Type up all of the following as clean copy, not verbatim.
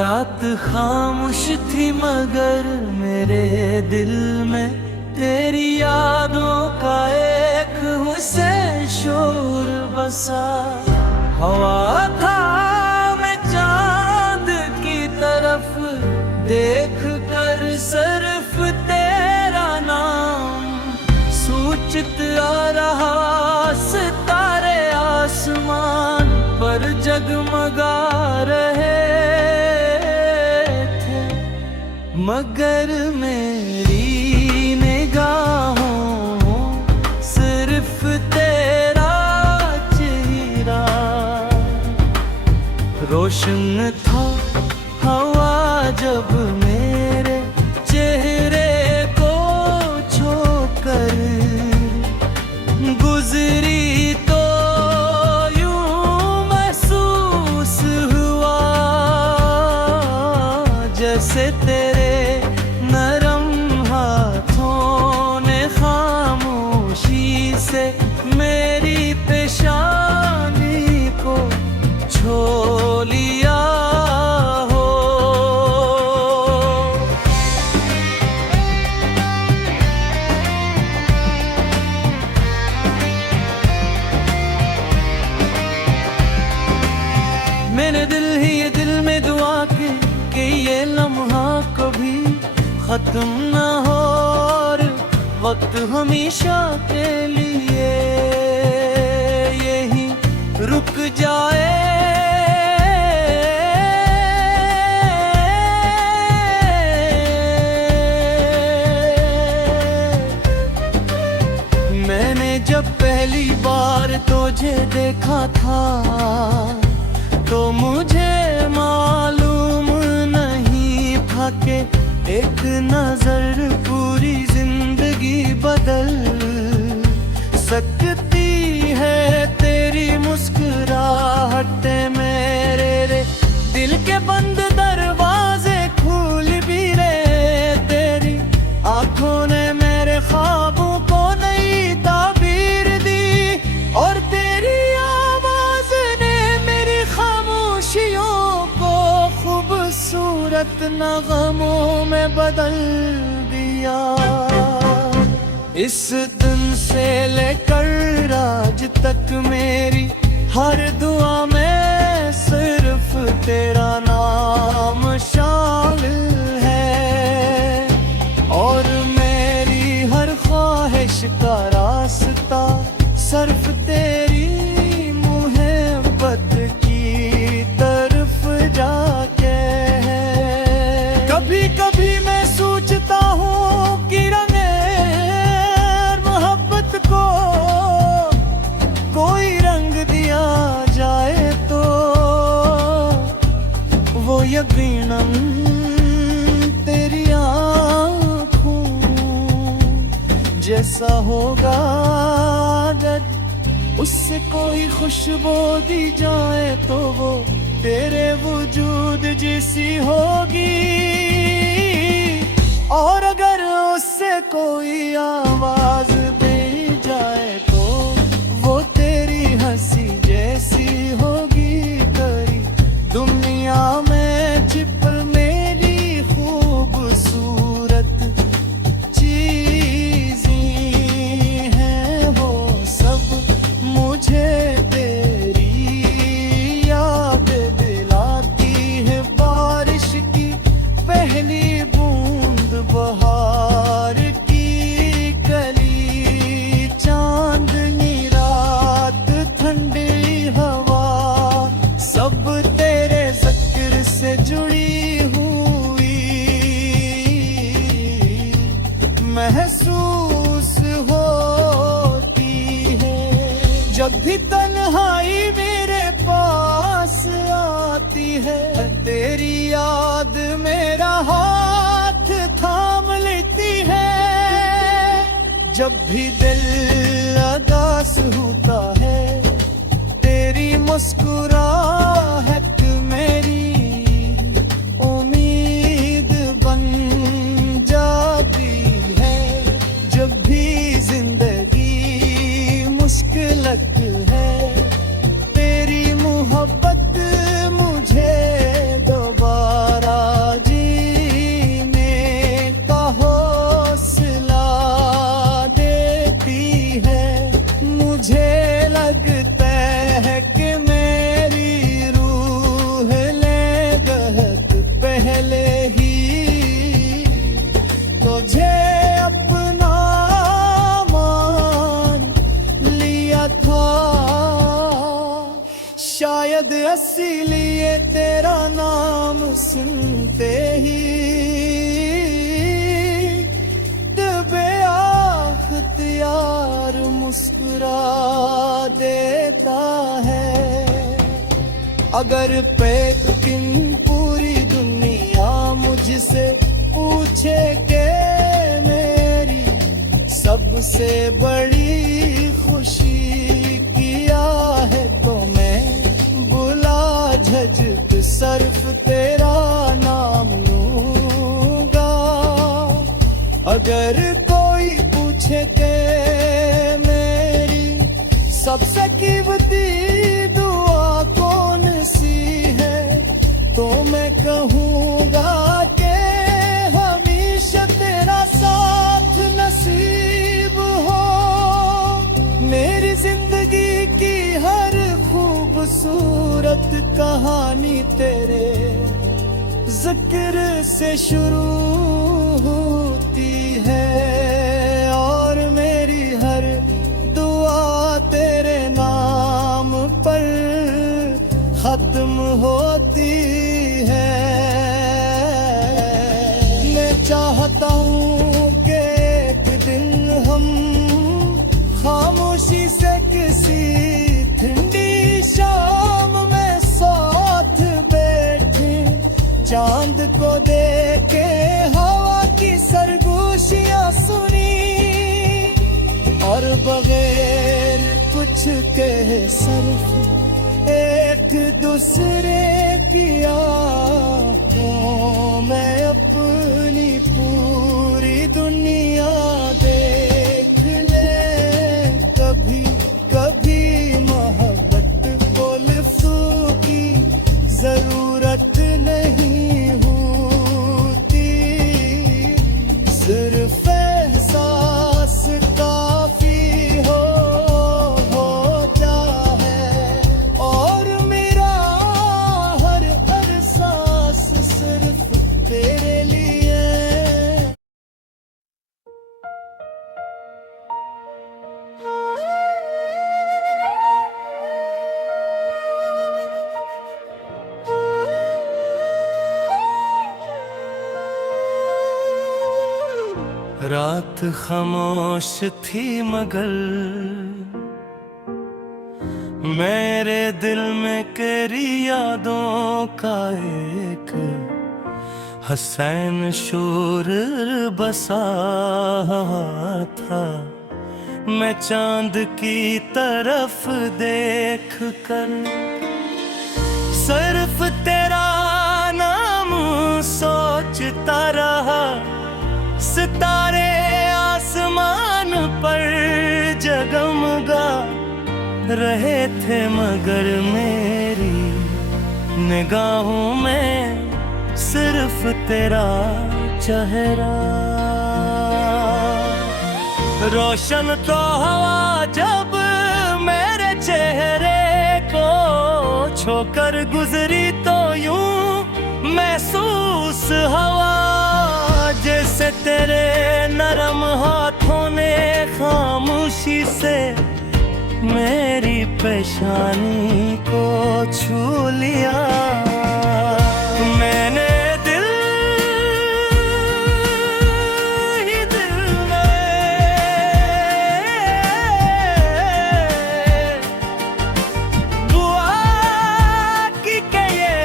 रात खामोश थी मगर मेरे दिल में तेरी यादों का एक हुस्न शोर बसा। हवा था मैं चांद की तरफ देख कर सिर्फ तेरा नाम सूचित आ रहा। सितारे आसमान पर जगमगा रहे थे मगर मेरी निगाहों सिर्फ तेरा चेहरा रोशन था। हवा जब मेरे चेहरे को छूकर गुजरी तो यूं महसूस हुआ जैसे तेरे नरम हाथों ने खामोशी से मेरी पेशानी को छू लिया हो। मेरे दिल ही ये दिल में दुआ कि ये लम्हा कभी खत्म न हो और वक्त हमेशा के लिए यही रुक जाए। मैंने जब पहली बार तुझे देखा था तो मुझे मालूम नहीं था कि एक नजर पूरी जिंदगी बदल सकती है। तेरी मुस्कुराहट मेरे रे दिल के बंद दरवाजे खोल भी रहे। तेरी आंखों ने मेरे ख्वाबों को नई ताबीर दी और तेरी आवाज ने मेरी खामोशियों को खूबसूरत नगमों में बदल दिया। इस दिन से लेकर आज तक मेरी हर दुआ में सिर्फ तेरा नाम शामिल है और मेरी हर ख्वाहिश का रास्ता सिर्फ तेरी मोहब्बत की तरफ जाके है। कभी कभी मैं सोचता हूँ कि रंगे मोहब्बत को कोई रंग दिया जाए तो वो यकीनन तेरी आँखों जैसा होगा। अगर उससे कोई खुशबू दी जाए तो वो तेरे वजूद जैसी होगी और अगर उससे कोई आवाज दी जाए तो वो तेरी हंसी जैसी होगी। तेरी दुनिया में छिप मेरी खूबसूरत चीज़ें हैं वो सब मुझे तेरी याद दिलाती है। बारिश की पहली बूंद बहार की कली चांदनी रात ठंडी हवा सब तेरे जिक्र से जुड़ी हुई महसूस होती है। जब भी तन्हाई मेरे पास आती है तेरी याद मेरा हाथ थाम लेती है। जब भी दिल उदास होता है तेरी मुस्कुराहट मेरी उम्मीद बन जाती है। जब भी जिंदगी मुश्किल है तेरी मोहब्बत मुझे दोबारा तुझे अपना मान लिया था, शायद इसीलिए तेरा नाम सुनते ही बेअख्तियार मुस्कुरा देता है। अगर पेकिन पूरी दुनिया मुझसे पूछे के मेरी सबसे बड़ी खुशी क्या है, तो मैं बुला झझक सिर्फ तेरा नाम लूंगा। अगर कोई पूछे के मेरी सबसे कीमती दुआ कौन सी है, तो मैं कहूँगा कि हमेशा तेरा साथ नसीब हो। मेरी जिंदगी की हर खूबसूरत कहानी तेरे जिक्र से शुरू होती है, और मेरी हर दुआ तेरे नाम पर खत्म होती है। मैं चाहता हूँ कि एक दिन हम खामोशी से किसी ठंडी शाम में साथ बैठे, चांद को देखे हवा की सरगोशियां सुनी, और बगैर कुछ कहे सिर्फ एक दूसरे की आँखों में अपनी पूरी दुनिया देख ले। कभी कभी मोहब्बत को लिफ्ज़ की जरूरत नहीं होती, सिर्फ एहसास काफी होता है, और मेरा हर सांस सिर्फ तेरे लिए। रात खामोश थी मगर मेरे दिल में तेरी यादों का एक हसैन शोर बसा था। मैं चांद की तरफ देख कर सिर्फ तेरा नाम सोचता रहा। सितारे आसमान पर जगमगा रहे थे, मगर मेरी निगाहों में सिर्फ तेरा चेहरा। रोशन तो हवा जब मेरे चेहरे को छोकर गुजरी, तो यूं महसूस हवा जैसे तेरे नरम हाथों ने खामोशी से मेरी पेशानी को छू लिया। मैंने दिल ही दिल में दुआ की कि ये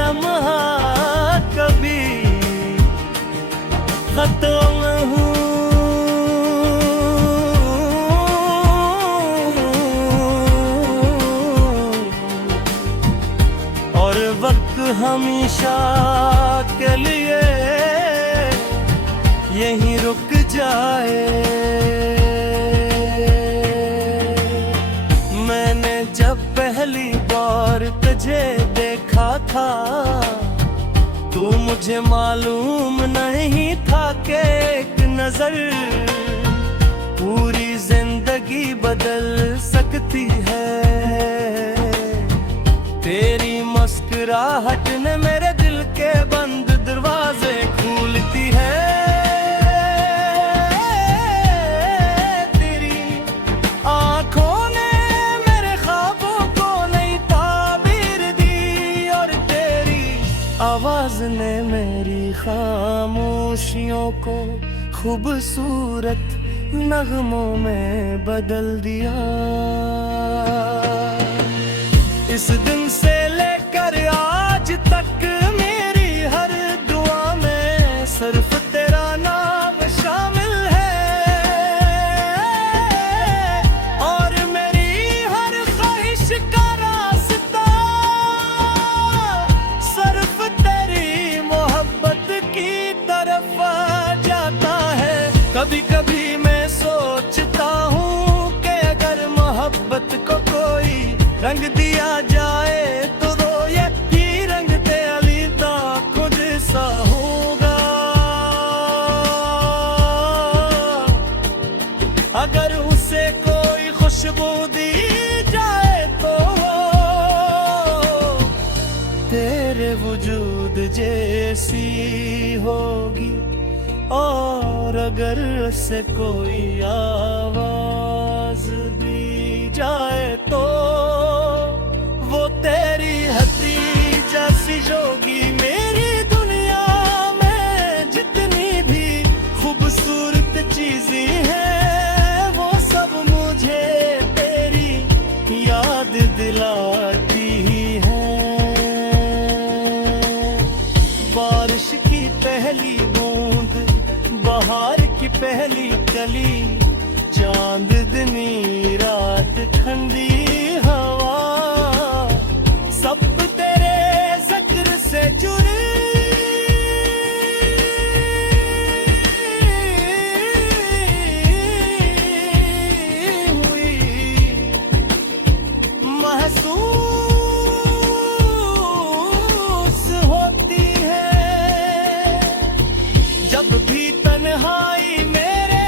लम्हा कभी खत्म हो। और वक्त हमेशा के लिए यहीं रुक जाए। मैंने जब पहली बार तुझे देखा था, तू मुझे मालूम नहीं था कि एक नजर पूरी जिंदगी बदल सकती है। तेरी मुस्कुराहट ने मेरे दिल के बंद दरवाजे खोलती है। खामोशियों को खूबसूरत नगमों में बदल दिया। इस दिन से लेकर आज तक मेरी हर दुआ में सिर्फ तेरा नाम शामिल है, और मेरी हर ख्वाहिश का रास्ता सिर्फ तेरी मोहब्बत की तरफ जाता है। कभी कभी मैं सोचता हूँ कि अगर मोहब्बत को कोई रंग दिया जाए तो ये ही रंग तेरी आँखों जैसा होगा। अगर उसे कोई खुशबू दी जाए तो तेरे वजूद जैसी होगी, और अगर उसे कोई आवाज दी जाए तो वो तेरी हंसी जैसी होगी। मेरी दुनिया में जितनी भी खूबसूरत चीजें हैं वो सब मुझे तेरी याद दिलाती है। बारिश की पहली बूंद, बाहर की पहली कली, चांदनी रात, ठंडी हवा, सब तेरे जिक्र से जुड़ी हुई महसूस होती है। जब भी तन्हाई मेरे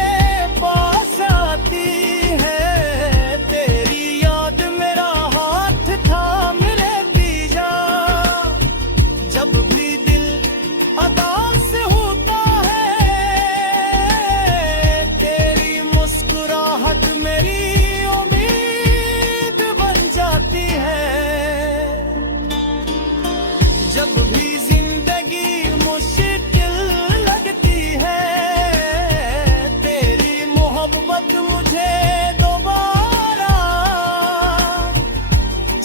पास आती है, तेरी याद मेरा हाथ थाम लेती जा। जब भी दिल उदास होता है, तेरी मुस्कुराहट मेरी उम्मीद बन जाती है। जब भी जिंदगी मुश्किल लगती है, तेरी मोहब्बत मुझे दोबारा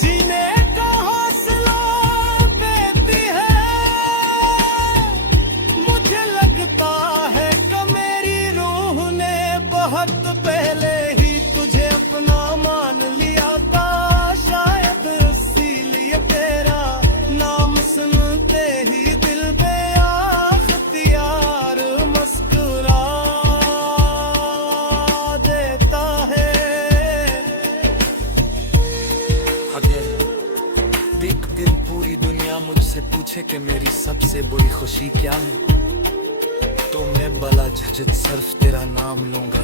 जीने का हौसला देती है। मुझे लगता है कि मेरी रूह ने बहुत पहले ही तुझे अपना मान लिया था, शायद इसीलिए तेरा नाम सुनते ही दिल बेअख्तियार मुस्कुरा देता है। अगर एक दिन पूरी दुनिया मुझसे पूछे कि मेरी सबसे बड़ी खुशी क्या है, तो मैं बला झिझक सिर्फ तेरा नाम लूंगा।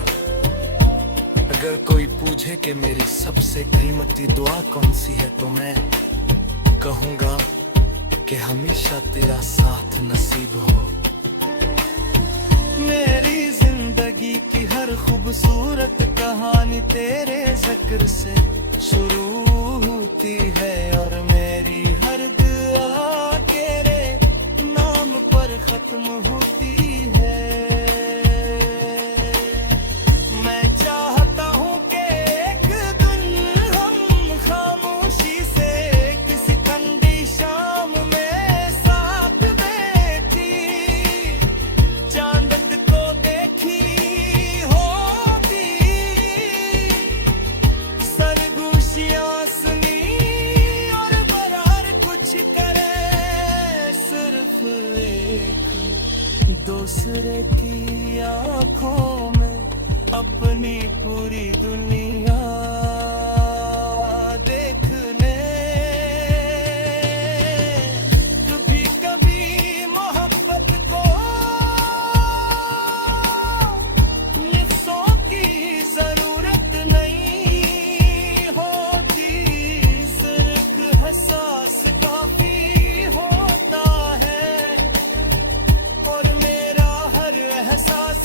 अगर कोई पूछे कि मेरी सबसे कीमती दुआ कौन सी है, तो मैं कहूंगा कि हमेशा तेरा साथ नसीब हो। मेरी जिंदगी की हर खूबसूरत कहानी तेरे जिक्र से शुरू होती है, और मेरी हर दुआ तेरे नाम पर खत्म होती है। मैं चाहता हूँ कि एक दिन हम खामोशी से किसी ठंडी शाम में साथ बैठी चांद को देखी होती, सरगोशियाँ सुनी और बरार कुछ करे, सिर्फ एक दूसरे की आंखों में अपनी पूरी दुनिया देखने। कभी कभी मोहब्बत को लिफ्टों की जरूरत नहीं होती, सिर्फ एहसास काफी होता है, और मेरा हर एहसास